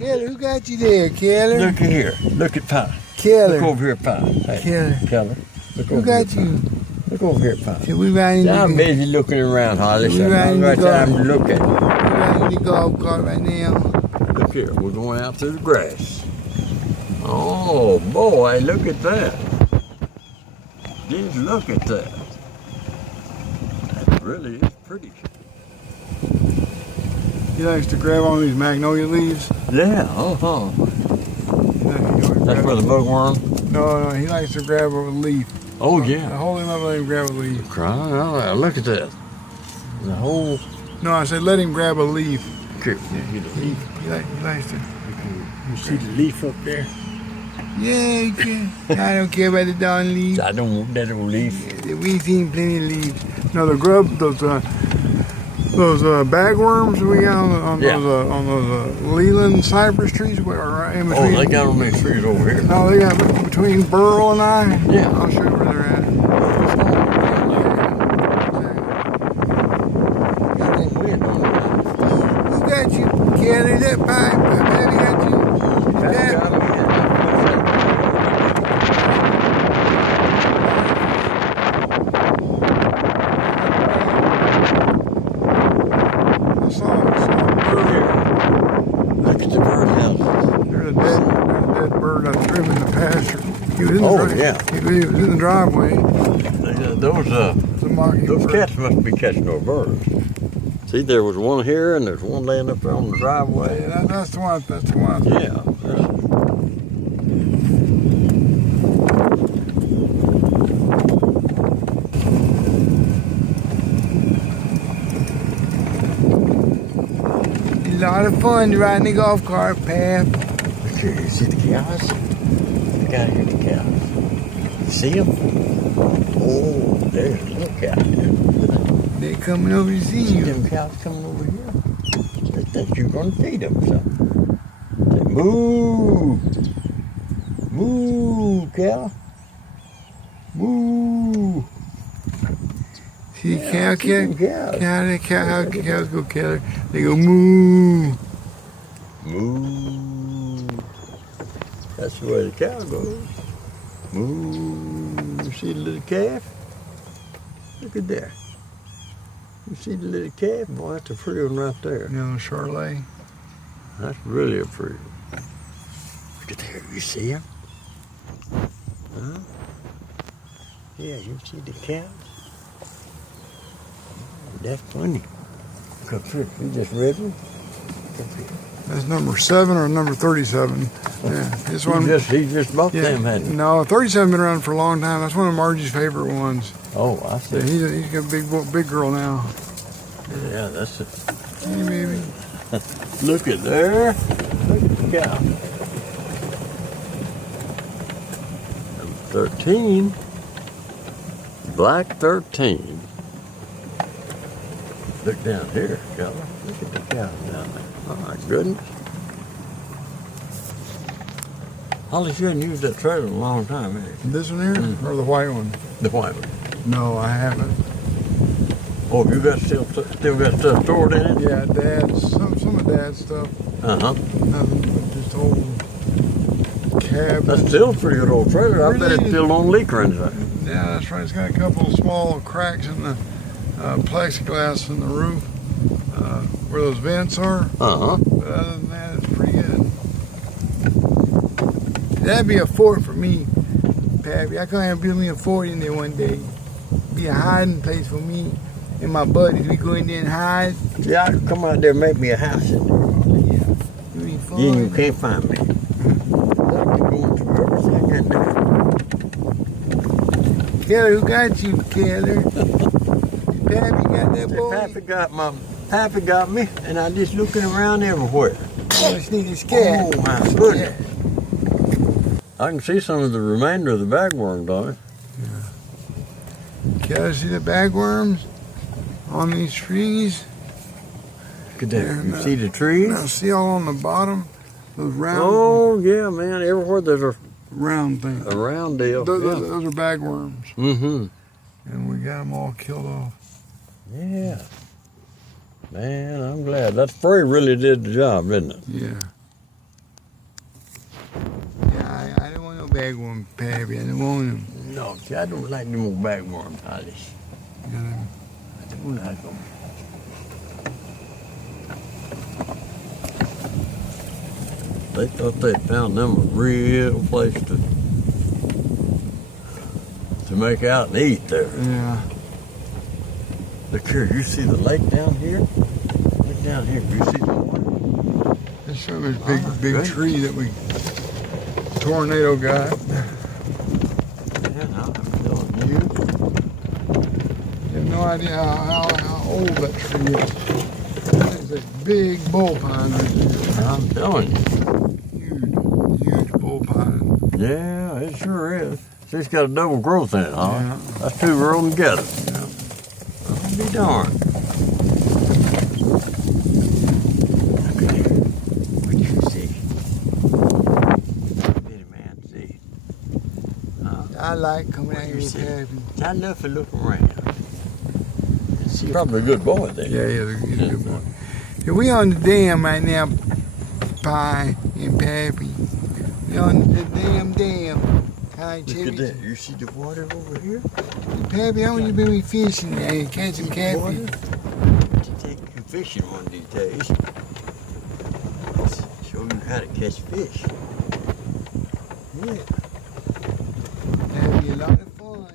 Keller, who got you there, Keller? Look at here. Look at Pie. Keller. Look over here, Pie. Hey, Keller. Look Who over got here, you? Pie. Look over here, Pie. See, we riding I'm the, busy looking around, Holly. We So riding right the time to golf. look at it. we riding the golf cart right now. Look here. We're going out through the grass. Oh, boy. Look at that. Just look at that. That really is pretty. He likes to grab on these magnolia leaves. Yeah, That's for the bookworm? No, he likes to grab a leaf. Oh, yeah. Hold him up, let him grab a leaf. Crying out loud. Look at that. The whole... No, I said let him grab a leaf. Here, get a leaf. He likes to. You see the leaf up there? Yeah, he can. I don't care about the darn leaf. I don't want that old leaf. Yeah, we've seen plenty of leaves. No, the grub, those bagworms we got on those Leland cypress trees. In between. Oh, they got on these trees over here. No, they got between Burl and I. Yeah. I'll show you where they're at. Who got you, Kelly? That pipe? Baby got you. Look at the birdhouse. There's a dead bird I threw him in the pasture. He was in the he was in the driveway. Those cats must be catching those birds. See, there was one here, and there's one laying up there on the driveway. Yeah, that's the one. That's the one. Yeah. A lot of fun riding the golf cart path. Look here, you see the cows? Look out here, the cows. You see them? Oh, there's a little cow there. They're coming over to see See you. them cows coming over here? They think you're going to feed them something. Say, moo! Moo, cow. Moo! See Yeah, cow, see them cows. how cows go, Keller? They go moo. Moo. That's the way the cow goes. Moo. You see the little calf? Look at that. You see the little calf? Boy, that's a pretty one right there. You know, Charlotte. That's really a pretty one. Look at there. You see him? Huh? Yeah, you see the cows? That's funny. Come here. You just read them? That's number 7 or number 37. Yeah, this one. He just bought them, hadn't he? No, 37 been around for a long time. That's one of Margie's favorite ones. Oh, I see. Yeah, he's got a big girl now. Yeah, that's it. Hey, baby. Look at there. Look at the cow. Number 13. Black 13. Look down here, Keller. Look at the cow down there. Oh, my goodness. Holly, you hadn't used that trailer in a long time, have you? This one here or the white one? The white one. No, I haven't. Oh, you got still got stuff stored in it? Yeah, some of Dad's stuff. Uh-huh. Nothing but just old cabinets. That's still a pretty good old trailer. I bet it's still on leak or anything. Yeah, that's right. It's got a couple of small cracks in the plexiglass in the roof where those vents are. Uh-huh. But other than that, it's pretty good. That'd be a fort for me, Pappy. I couldn't have built me a fort in there one day. Be a hiding place for me and my buddies. We go in there and hide. Yeah, I could come out there and make me a house in there. Yeah, it'd be fun. Then you can't find me. Like you're going through everything in there. Keller, who got you, Keller? Pappy got that boy. Pappy got me, and I just looking around everywhere. Oh, sneak this cat. Oh my goodness. I can see some of the remainder of the bagworm, don't I? Keller, see the bagworms on these trees? Look at that. And, You see the trees? Now, see all on the bottom? Those round, Oh, yeah, man. Everywhere there's a round things. round deal. Those Yeah. are bagworms. Mm-hmm. And we got them all killed off. Yeah. Man, I'm glad. That spray really did the job, didn't it? Yeah. bagworm, Pappy. I don't want them. No, see, I don't like them old bagworms, Alice. Yeah. I don't like them. They thought they found them a real place to make out and eat there. Yeah. Look here, you see the lake down here? Look down here, you see the water? Let's show this big, Oh, big great. tree that we tornado got. Yeah, no, I'm telling you. You have no idea how old that tree is. There's a big bull pine right there. I'm telling you. Huge bull pine. Yeah, it sure is. It's got a double growth in it, huh? Yeah. That's two growing together. Yeah. I'll be darned. Look at here. What you see? Bitty man, see? Huh? I like coming out What here you with see? Pappy. I love to look around. He's probably a good boy then. Yeah, he's a good boy. Yeah, we on the dam right now, Pie and Pappy. We on the dam. Hi, Look at that. You see the water over here? Pappy, how long you been fishing and catching Water? catfish? To take you fishing one of these days. Show you how to catch fish. Yeah. That'd be a lot of fun.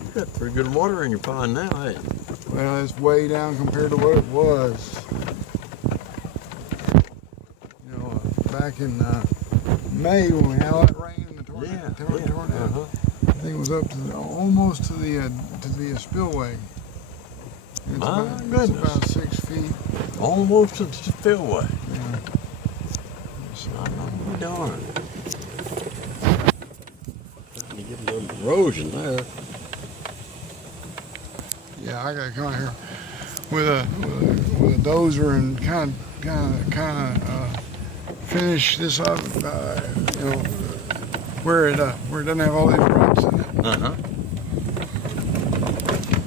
You got pretty good water in your pond now, ain't you? Well, it's way down compared to what it was. You know, back in May when we had all that rain and the tornado. Uh-huh. I think it was up to almost to the spillway. It's My about, goodness. It's about 6 feet. Almost to the spillway. Yeah. I'm darn. Starting to get a little erosion there. Yeah, I gotta come out here with a dozer and kind of finish this up. You know, where it doesn't have all these rocks in it. Uh-huh.